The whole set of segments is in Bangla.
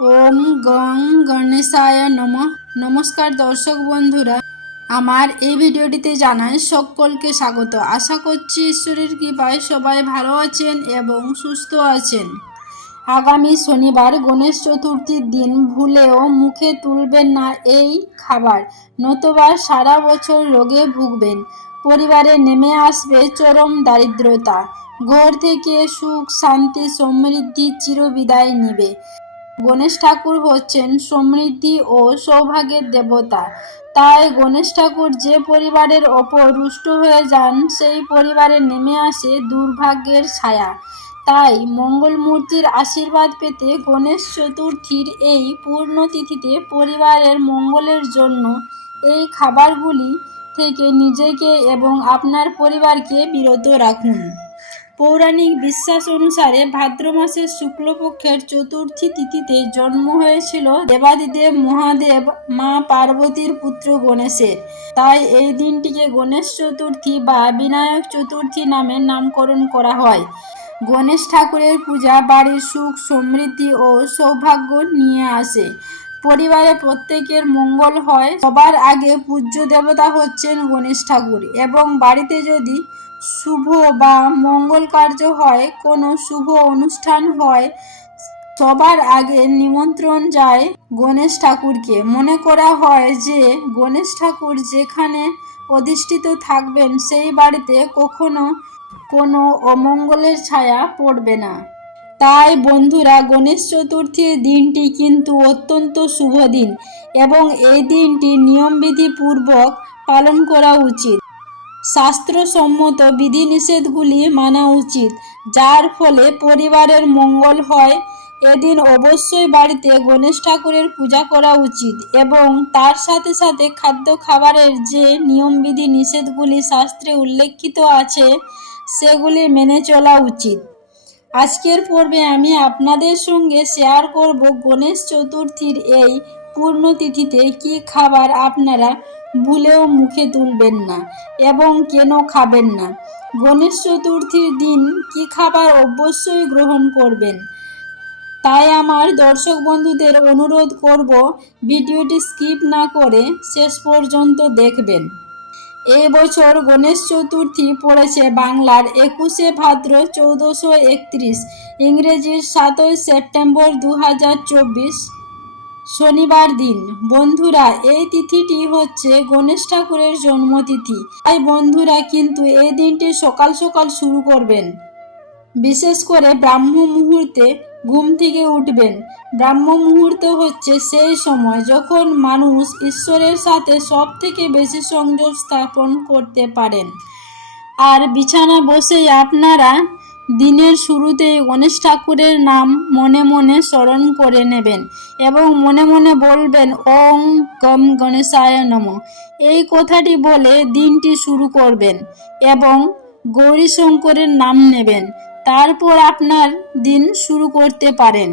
ওম গং গণেশায় নম। নমস্কার দর্শক বন্ধুরা, আমার এই ভিডিওটিতে জানাই সকলকে স্বাগত। আশা করছি ঈশ্বরের কৃপায় সবাই ভালো আছেন এবং সুস্থ আছেন। আগামী শনিবার গণেশ চতুর্থীর দিন, ভুলেও মুখে তুলবেন না এই খাবার, নতুবা সারা বছর রোগে ভুগবেন। পরিবারে নেমে আসবে চরম দারিদ্রতা। ঘর থেকে সুখ, শান্তি, সমৃদ্ধি চিরবিদায় নিবে। গণেশ ঠাকুর হচ্ছেন সমৃদ্ধি ও সৌভাগ্যের দেবতা। তাই গণেশ ঠাকুর যে পরিবারের ওপর রুষ্ট হয়ে যান, সেই পরিবারে নেমে আসে দুর্ভাগ্যের ছায়া। তাই মঙ্গলমূর্তির আশীর্বাদ পেতে গণেশ চতুর্থীর এই পূর্ণতিথিতে পরিবারের মঙ্গলের জন্য এই খাবারগুলি থেকে নিজেকে এবং আপনার পরিবারকে বিরত রাখুন। পৌরাণিক বিশ্বাস অনুসারে ভাদ্র মাসের শুক্লপক্ষের চতুর্থী তিথিতে জন্ম হয়েছিল দেবাদিদেব মহাদেব মা পার্বতীর পুত্র গণেশের। তাই এই দিনটিকে গণেশ চতুর্থী বা বিনায়ক চতুর্থী নামে নামকরণ করা হয়। গণেশ ঠাকুরের পূজা বাড়ির সুখ, সমৃদ্ধি ও সৌভাগ্য নিয়ে আসে। পরিবারে প্রত্যেকের মঙ্গল হয়। সবার আগে পূজ্য দেবতা হচ্ছেন গণেশ ঠাকুর এবং বাড়িতে যদি শুভ বা মঙ্গল কার্য হয়, কোনো শুভ অনুষ্ঠান হয়, সবার আগে নিমন্ত্রণ যায় গণেশ ঠাকুরকে। মনে করা হয় যে, গণেশ ঠাকুর যেখানে অধিষ্ঠিত থাকবেন, সেই বাড়িতে কখনো কোনো অমঙ্গলের ছায়া পড়বে না। তাই বন্ধুরা, গণেশ চতুর্থীর দিনটি কিন্তু অত্যন্ত শুভ দিন এবং এই দিনটি নিয়মবিধি পূর্বক পালন করা উচিত। শাস্ত্রসম্মত বিধিনিষেধগুলি মানা উচিত, যার ফলে পরিবারের মঙ্গল হয়। এদিন অবশ্যই বাড়িতে গণেশ ঠাকুরের পূজা করা উচিত এবং তার সাথে সাথে খাদ্য খাবারের যে নিয়মবিধি নিষেধগুলি শাস্ত্রে উল্লেখিত আছে, সেগুলি মেনে চলা উচিত। আজকের পর্বে আমি আপনাদের সঙ্গে শেয়ার করব গণেশ চতুর্থীর এই পূর্ণতিথিতে কি খাবার আপনারা ভুলেও মুখে তুলবেন না এবং কেন খাবেন না? গণেশ চতুর্থীর দিন কি খাবার অবশ্যই গ্রহণ করবেন? তাই আমার দর্শক বন্ধুদের অনুরোধ করব ভিডিওটি স্কিপ না করে শেষ পর্যন্ত দেখবেন। এই বছর গণেশ চতুর্থী পড়েছে বাংলার একুশে ভাদ্র চৌদ্দশো একত্রিশ, ইংরেজির সাতই সেপ্টেম্বর দু হাজার চব্বিশ। শনিবার দিন। বন্ধুরা, এই তিথিটি হচ্ছে গণেশ ঠাকুরের জন্মতিথি। তাই বন্ধুরা, কিন্তু এই দিনটি সকাল সকাল শুরু করবেন। বিশেষ করে ব্রাহ্ম মুহূর্তে ঘুম থেকে উঠবেন। ব্রাহ্ম মুহূর্ত হচ্ছে সেই সময় যখন মানুষ ঈশ্বরের সাথে সব থেকে বেশি সংযোগ স্থাপন করতে পারেন। আর বিছানা বসেই আপনারা দিনের শুরুতে গণেশ ঠাকুরের নাম মনে মনে স্মরণ করে নেবেন এবং মনে মনে বলবেন, ওং গম গণেশায় নম। এই কথাটি বলে দিনটি শুরু করবেন এবং গৌরী শঙ্করের নাম নেবেন। তারপর আপনার দিন শুরু করতে পারেন।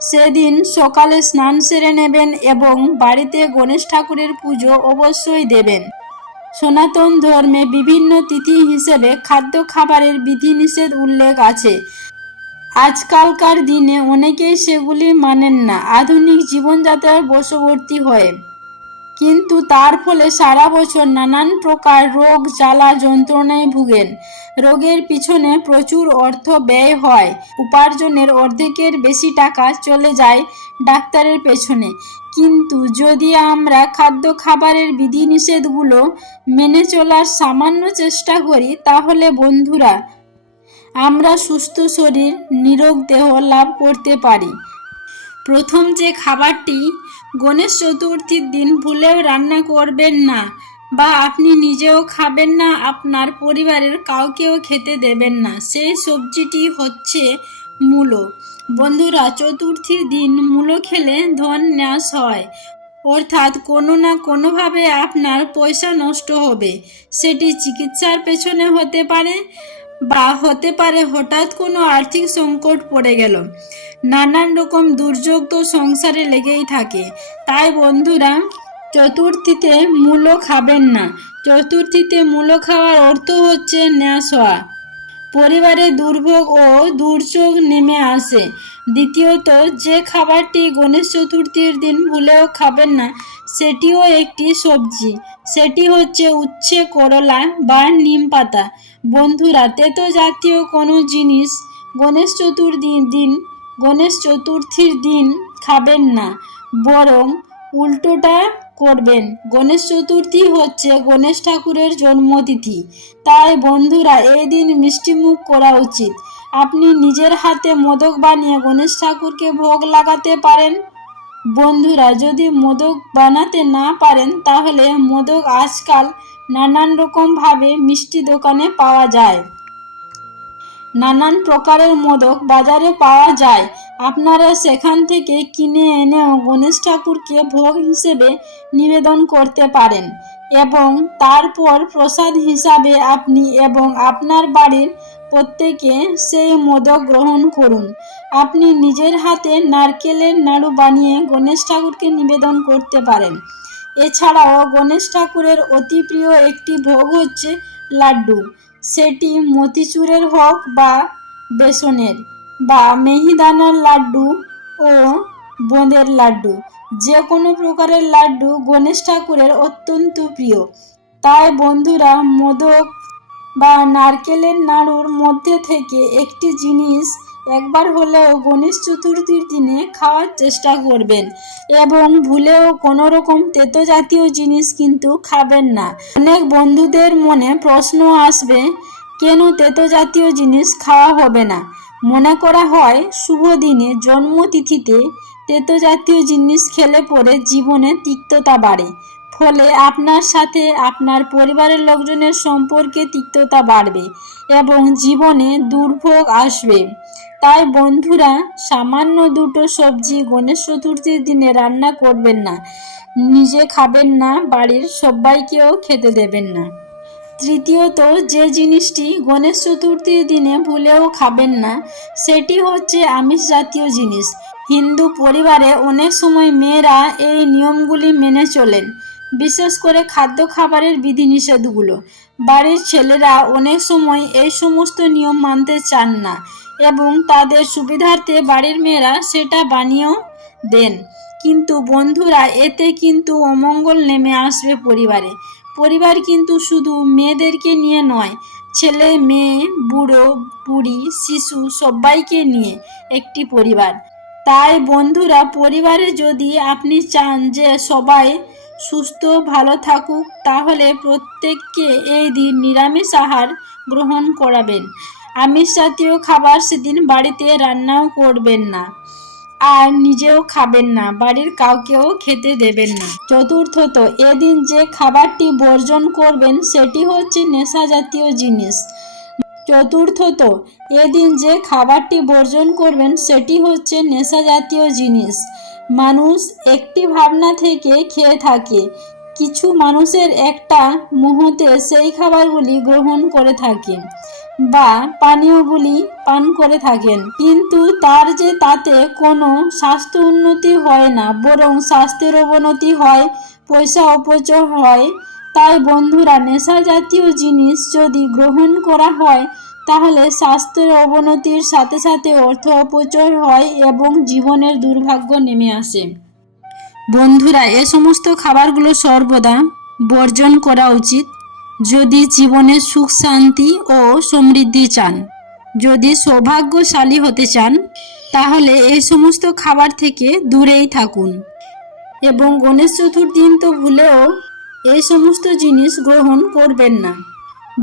সেদিন সকালে স্নান সেরে নেবেন এবং বাড়িতে গণেশ ঠাকুরের পুজো অবশ্যই দেবেন। সনাতন ধর্মে বিভিন্ন তিথি হিসেবে খাদ্য খাবারের বিধিনিষেধ উল্লেখ আছে। আজকালকার দিনে অনেকেই সেগুলি মানেন না। আধুনিক জীবনযাত্রার বশবর্তী হয়ে। কিন্তু তার ফলে সারা বছর নানান প্রকার রোগ, জ্বালা, যন্ত্রণায় ভুগেন। রোগের পিছনে প্রচুর অর্থ ব্যয় হয়। উপার্জনের অর্ধেকের বেশি টাকা চলে যায় ডাক্তারের পেছনে। কিন্তু যদি আমরা খাদ্য খাবারের বিধিনিষেধগুলো মেনে চলার সামান্য চেষ্টা করি, তাহলে বন্ধুরা, আমরা সুস্থ শরীর, নিরোগ দেহ লাভ করতে পারি। প্রথম যে খাবারটি গণেশ চতুর্থীর দিন ভুলেও রান্না করবেন না বা আপনি নিজেও খাবেন না, আপনার পরিবারের কাউকেও খেতে দেবেন না। সেই সবজিটি হচ্ছে মূলো। বন্ধুরা, চতুর্থীর দিন মূলো খেলে ধন ন্যাস হয়। অর্থাৎ কোনো না কোনোভাবে আপনার পয়সা নষ্ট হবে। সেটি চিকিৎসার পেছনে হতে পারে বা হতে পারে হঠাৎ কোনো আর্থিক সংকট পড়ে গেল। নানান রকম দুর্যোগ তো সংসারে লেগেই থাকে। তাই বন্ধুরা, চতুর্থীতে মূলো খাবেন না। চতুর্থীতে মূলো খাওয়ার অর্থ হচ্ছে ন্যাস হওয়া পরিবারে দুর্ভোগ ও দুর্যোগ নেমে আসে। দ্বিতীয়ত, যে খাবারটি গণেশ চতুর্থীর দিন ভুলেও খাবেন না, সেটিও একটি সবজি। সেটি হচ্ছে উচ্ছে, করলা বা নিম পাতা। বন্ধুরা, তেতো জাতীয় কোনো জিনিস গণেশ চতুর্থীর দিন, গণেশ চতুর্থীর দিন খাবেন না। বরং উল্টোটা করবেন। গণেশ চতুর্থী হচ্ছে গণেশ ঠাকুরের জন্মতিথি। তাই বন্ধুরা এই দিন মিষ্টিমুখ করা উচিত। আপনি নিজের হাতে মোদক বানিয়ে গণেশ ঠাকুরকে ভোগ লাগাতে পারেন। বন্ধুরা, যদি মোদক বানাতে না পারেন, তাহলে মোদক আজকাল নানান রকমভাবে মিষ্টি দোকানে পাওয়া যায়। নানান প্রকারের মোদক বাজারে পাওয়া যায়। আপনারা সেখান থেকে কিনে এনেও গণেশ ঠাকুরকে ভোগ হিসেবে নিবেদন করতে পারেন এবং তারপর প্রসাদ হিসাবে আপনি এবং আপনার বাড়ির প্রত্যেকে সেই মোদক গ্রহণ করুন। আপনি নিজের হাতে নারকেলের নাড়ু বানিয়ে গণেশ ঠাকুরকে নিবেদন করতে পারেন। এছাড়াও গণেশ ঠাকুরের অতি প্রিয় একটি ভোগ হচ্ছে লাড্ডু। সেটি মতিচুরের হোক বা বেসনের বা মেহিদানার লাড্ডু ও বোঁদের লাড্ডু। যে কোনো প্রকারের লাড্ডু গণেশ ঠাকুরের অত্যন্ত প্রিয়। তাই বন্ধুরা, মোদক বা নারকেলের নাড়ুর মধ্যে থেকে একটি জিনিস একবার হলেও গণেশ চতুর্থীর দিনে খাওয়ার চেষ্টা করবেন এবং ভুলেও কোনো রকম তেতো জাতীয় জিনিস কিন্তু খাবেন না। অনেক বন্ধুদের মনে প্রশ্ন আসবে, কেন তেতো জাতীয় জিনিস খাওয়া হবে না? মনে করা হয়, শুভ দিনে জন্মতিথিতে তেতো জাতীয় জিনিস খেলে পরে জীবনে তিক্ততা বাড়ে। ফলে আপনার সাথে আপনার পরিবারের লোকজনের সম্পর্কে তিক্ততা বাড়বে এবং জীবনে দুর্ভোগ আসবে। তাই বন্ধুরা, সামান্য দুটো সবজি গণেশ চতুর্থীর দিনে রান্না করবেন না। নিজে খাবেন না, বাড়ির সবাইকেও খেতে দেবেন না। তৃতীয়ত, যে জিনিসটি গণেশ চতুর্থীর দিনে ভুলেও খাবেন না, সেটি হচ্ছে আমিষ জাতীয় জিনিস। হিন্দু পরিবারে অনেক সময় মেয়েরা এই নিয়মগুলি মেনে চলেন, বিশেষ করে খাদ্য খাবারের বিধিনিষেধগুলো। বাড়ির ছেলেরা অনেক সময় এই সমস্ত নিয়ম মানতে চান না। এবং তাদের সুবিধার্থে বাড়ির মেয়েরা সেটা বানিয়েও দেন। কিন্তু বন্ধুরা, এতে কিন্তু অমঙ্গল নেমে আসবে পরিবারে। পরিবার কিন্তু শুধু মেয়েদেরকে নিয়ে নয়, ছেলে, মেয়ে, বুড়ো, বুড়ি, শিশু সবাইকে নিয়ে একটি পরিবার। তাই বন্ধুরা, পরিবারে যদি আপনি চান যে সবাই সুস্থ, ভালো থাকুক, তাহলে প্রত্যেককে এই দিন নিরামিষ আহার গ্রহণ করাবেন। আমিষ জাতীয় খাবার সেদিন বাড়িতে রান্নাও করবেন না আর নিজেও খাবেন না, বাড়ির কাউকেও খেতে দেবেন না। চতুর্থত, এদিন যে খাবারটি বর্জন করবেন সেটি হচ্ছে নেশা জাতীয় জিনিস। চতুর্থত, এদিন যে খাবারটি বর্জন করবেন সেটি হচ্ছে নেশা জাতীয় জিনিস। মানুষ একটি ভাবনা থেকে খেয়ে থাকে। কিছু মানুষের একটা মুহূর্তে সেই খাবারগুলি গ্রহণ করে থাকে। বা পানীয়গুলি পান করে থাকেন। কিন্তু তার যে তাতে কোনো স্বাস্থ্য উন্নতি হয় না, বরং স্বাস্থ্যের অবনতি হয়, পয়সা অপচয় হয়, তাই বন্ধুরা নেশা জাতীয় জিনিস যদি গ্রহণ করা হয়, তাহলে স্বাস্থ্যের অবনতির সাথে সাথে অর্থ অপচয় হয় এবং জীবনের দুর্ভাগ্য নেমে আসে। বন্ধুরা, এ সমস্ত খাবারগুলো সর্বদা বর্জন করা উচিত। যদি জীবনে সুখ, শান্তি ও সমৃদ্ধি চান, যদি সৌভাগ্যশালী হতে চান, তাহলে এই সমস্ত খাবার থেকে দূরেই থাকুন। এবং গণেশ চতুর্দিন তো ভুলেও এই সমস্ত জিনিস গ্রহণ করবেন না।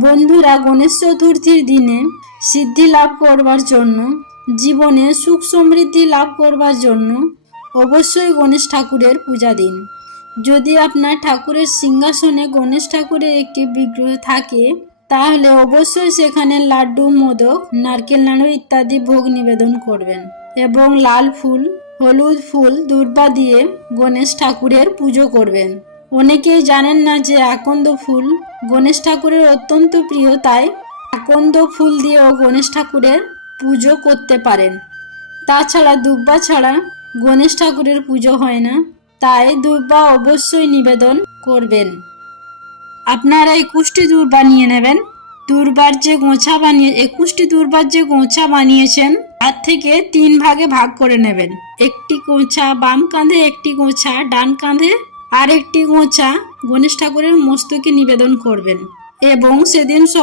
বন্ধুরা, গণেশ চতুর্থীর দিনে সিদ্ধি লাভ করবার জন্য, জীবনে সুখ, সমৃদ্ধি লাভ করবার জন্য অবশ্যই গণেশ ঠাকুরের পূজা দিন। যদি আপনার ঠাকুরের সিংহাসনে গণেশ ঠাকুরের একটি বিগ্রহ থাকে, তাহলে অবশ্যই সেখানে লাড্ডু, মোদক, নারকেল নাড়ু ইত্যাদি ভোগ নিবেদন করবেন এবং লাল ফুল, হলুদ ফুল, দুর্বা দিয়ে গণেশ ঠাকুরের পুজো করবেন। অনেকেই জানেন না যে আকন্দ ফুল গণেশ ঠাকুরের অত্যন্ত প্রিয়, তাই আকন্দ ফুল দিয়েও গণেশ ঠাকুরের পুজো করতে পারেন। তাছাড়া দুব্বা ছাড়া গণেশ ঠাকুরের পুজো হয় না। তাই দুর্বা অবশ্যই নিবেদন করবেন। আপনারা একুশটি দুর্বা নিয়ে নেবেন। দুর্বার যে গোছা বানিয়ে, একুশটি দুর্বার যে গোছা বানিয়েছেন, তার থেকে তিন ভাগে ভাগ করে নেবেন। একটি গোছা বাম কাঁধে, একটি গোছা ডান কাঁধে আর একটি গোছা গণেশ ঠাকুরের মস্তকে নিবেদন করবেন। এবং সেদিন সব